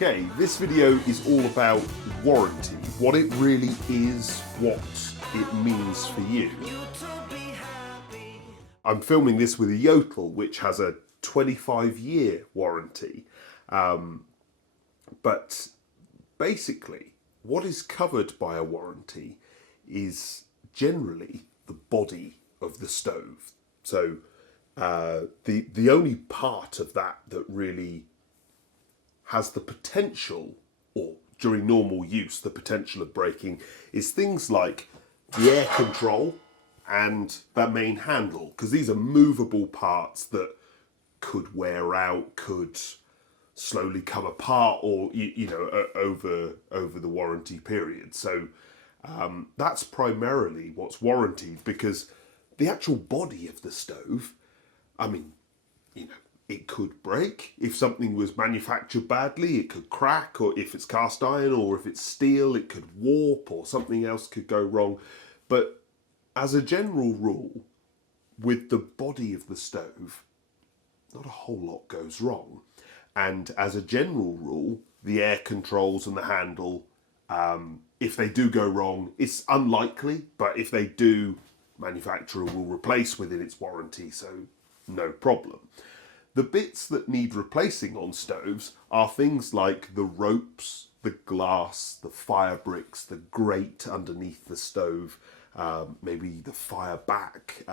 Okay, this video is all about warranty, what it really is, what it means for you. I'm filming this with a Yodel, which has a 25-year warranty. But basically, what is covered by a warranty is generally the body of the stove. So the only part of that really has the potential, or during normal use, the potential of breaking, is things like the air control and that main handle, because these are movable parts that could wear out, could slowly come apart, or over the warranty period. So that's primarily what's warranted, because the actual body of the stove, it could break. If something was manufactured badly, it could crack, or if it's cast iron, or if it's steel, it could warp, or something else could go wrong. But as a general rule, with the body of the stove, not a whole lot goes wrong. And as a general rule, the air controls and the handle, if they do go wrong, it's unlikely, but if they do, manufacturer will replace within its warranty, so no problem. The bits that need replacing on stoves are things like the ropes, the glass, the fire bricks, the grate underneath the stove, maybe the fire back,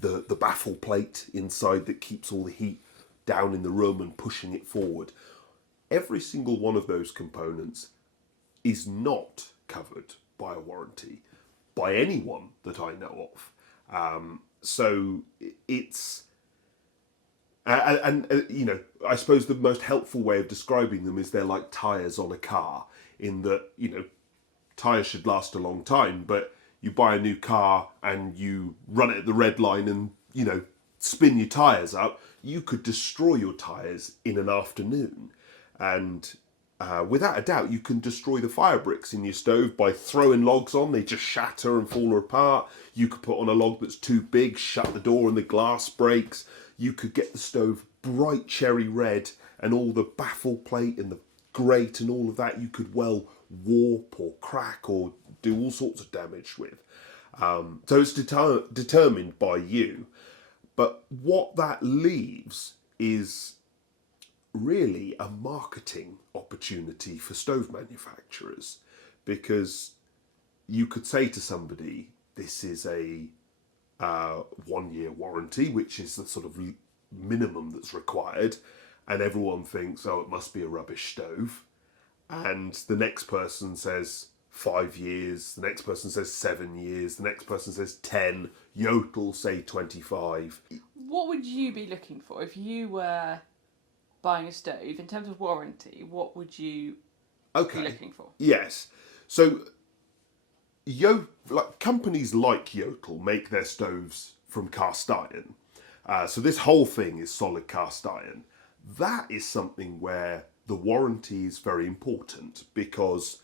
the baffle plate inside that keeps all the heat down in the room and pushing it forward. Every single one of those components is not covered by a warranty by anyone that I know of. So it's... I suppose the most helpful way of describing them is they're like tyres on a car, in that, tyres should last a long time, but you buy a new car and you run it at the red line and, spin your tyres up, you could destroy your tyres in an afternoon. And without a doubt, you can destroy the fire bricks in your stove by throwing logs on. They just shatter and fall apart. You could put on a log that's too big, shut the door and the glass breaks. You could get the stove bright cherry red, and all the baffle plate and the grate and all of that you could well warp or crack or do all sorts of damage with. So it's determined by you. But what that leaves is really a marketing opportunity for stove manufacturers, because you could say to somebody, this is a 1-year warranty, which is the sort of minimum that's required, and everyone thinks, oh, it must be a rubbish stove. And the next person says 5 years, the next person says 7 years, the next person says 10, Yodel say 25. What would you be looking for if you were buying a stove in terms of warranty? What would you be looking for? Yes. So companies like Yodel make their stoves from cast iron. So this whole thing is solid cast iron. That is something where the warranty is very important, because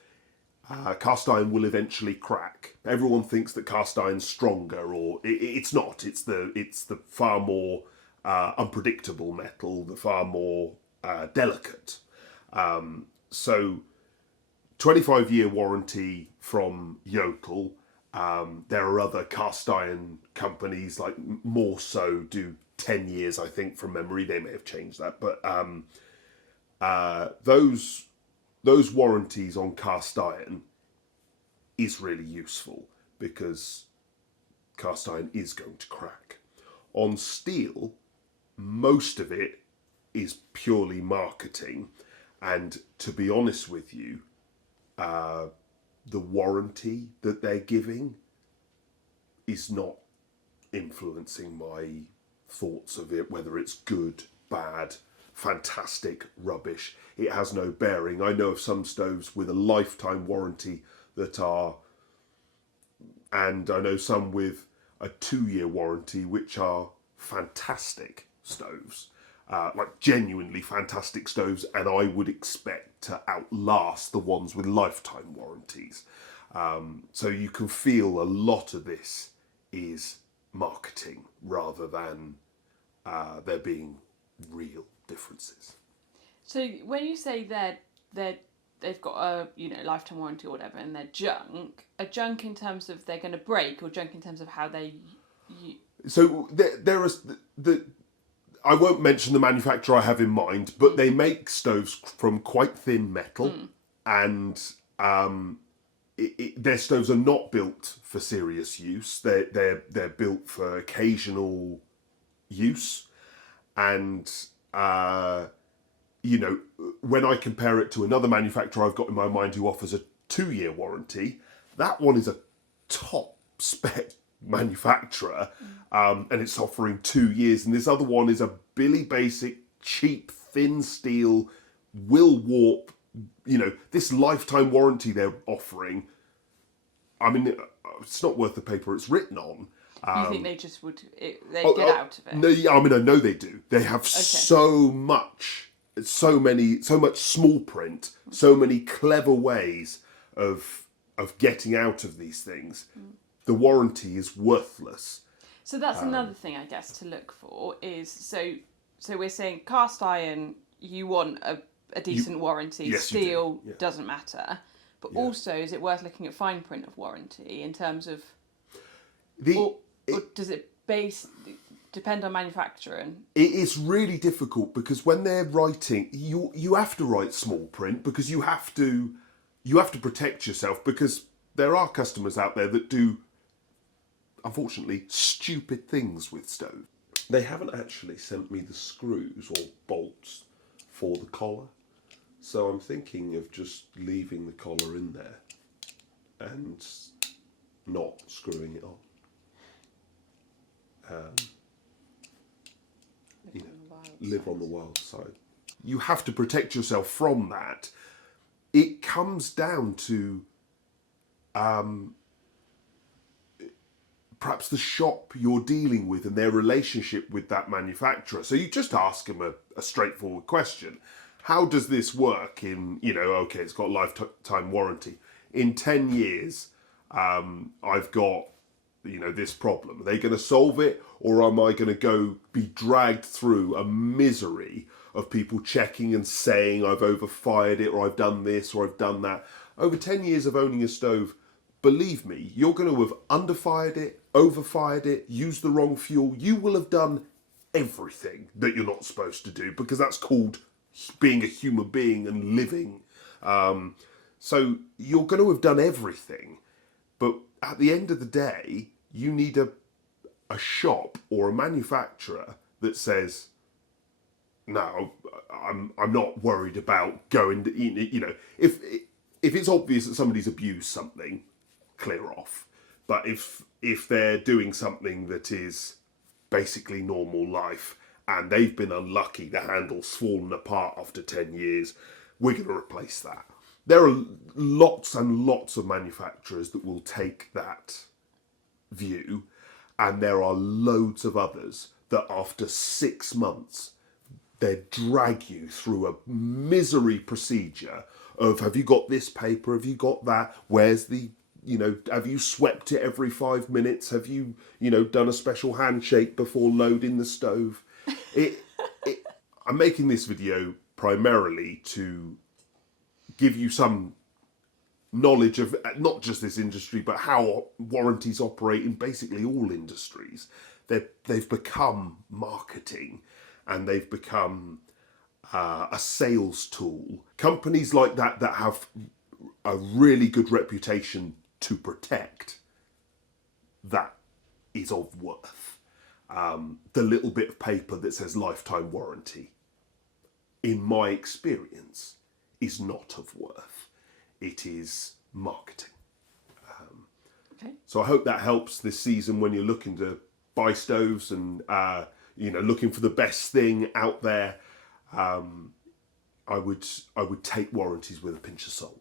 cast iron will eventually crack. Everyone thinks that cast iron's stronger, or it's not. It's the far more unpredictable metal, the far more delicate. So 25-year warranty from Yodel. There are other cast iron companies, like more so, do 10 years, I think, from memory. They may have changed that. But those warranties on cast iron is really useful, because cast iron is going to crack. On steel, most of it is purely marketing. And to be honest with you, the warranty that they're giving is not influencing my thoughts of it, whether it's good, bad, fantastic, rubbish. It has no bearing. I know of some stoves with a lifetime warranty that are, and I know some with a 2-year warranty, which are fantastic stoves. Like genuinely fantastic stoves, and I would expect to outlast the ones with lifetime warranties. So you can feel a lot of this is marketing rather than there being real differences. So when you say they've got a lifetime warranty or whatever, and they're junk, a junk in terms of they're going to break, or junk in terms of how they. So there is the. I won't mention the manufacturer I have in mind, but they make stoves from quite thin metal, and their stoves are not built for serious use. They're built for occasional use, and when I compare it to another manufacturer I've got in my mind who offers a 2-year warranty, that one is a top spec manufacturer, and it's offering 2 years, and this other one is a Billy Basic, cheap, thin steel, will warp. This lifetime warranty they're offering, I mean, it's not worth the paper it's written on. You think they just would get out of it? No, yeah, I mean, I know they do. They have so much small print, so many clever ways of getting out of these things. The warranty is worthless. So that's another thing, I guess, to look for is so we're saying cast iron, you want a decent warranty. Yes, steel you do. Yeah. doesn't matter. But also, is it worth looking at fine print of warranty in terms of, or does it depend on manufacturer? It is really difficult because when they're writing, you have to write small print because you have to protect yourself, because there are customers out there that do, unfortunately, stupid things with stoves. They haven't actually sent me the screws or bolts for the collar, so I'm thinking of just leaving the collar in there and not screwing it on. Live on the wild side. You have to protect yourself from that. It comes down to perhaps the shop you're dealing with and their relationship with that manufacturer. So you just ask them a straightforward question. How does this work in, okay, it's got lifetime warranty. In 10 years, I've got, this problem. Are they going to solve it, or am I going to be dragged through a misery of people checking and saying I've overfired it, or I've done this, or I've done that? Over 10 years of owning a stove, believe me, you're going to have underfired it, overfired it, used the wrong fuel. You will have done everything that you're not supposed to do, because that's called being a human being and living. So you're going to have done everything. But at the end of the day, you need a shop or a manufacturer that says, no, I'm not worried about going to, if it's obvious that somebody's abused something, clear off. But if they're doing something that is basically normal life and they've been unlucky, the handle's fallen apart after 10 years, we're going to replace that. There are lots and lots of manufacturers that will take that view, and there are loads of others that after 6 months, they drag you through a misery procedure of, have you got this paper, have you got that, where's the, have you swept it every 5 minutes, have you, done a special handshake before loading the stove? I'm making this video primarily to give you some knowledge of not just this industry, but how warranties operate in basically all industries. They've become marketing, and they've become a sales tool. Companies like that have a really good reputation to protect, that is of worth. The little bit of paper that says lifetime warranty, in my experience, is not of worth. It is marketing. So I hope that helps this season when you're looking to buy stoves and looking for the best thing out there. I would take warranties with a pinch of salt.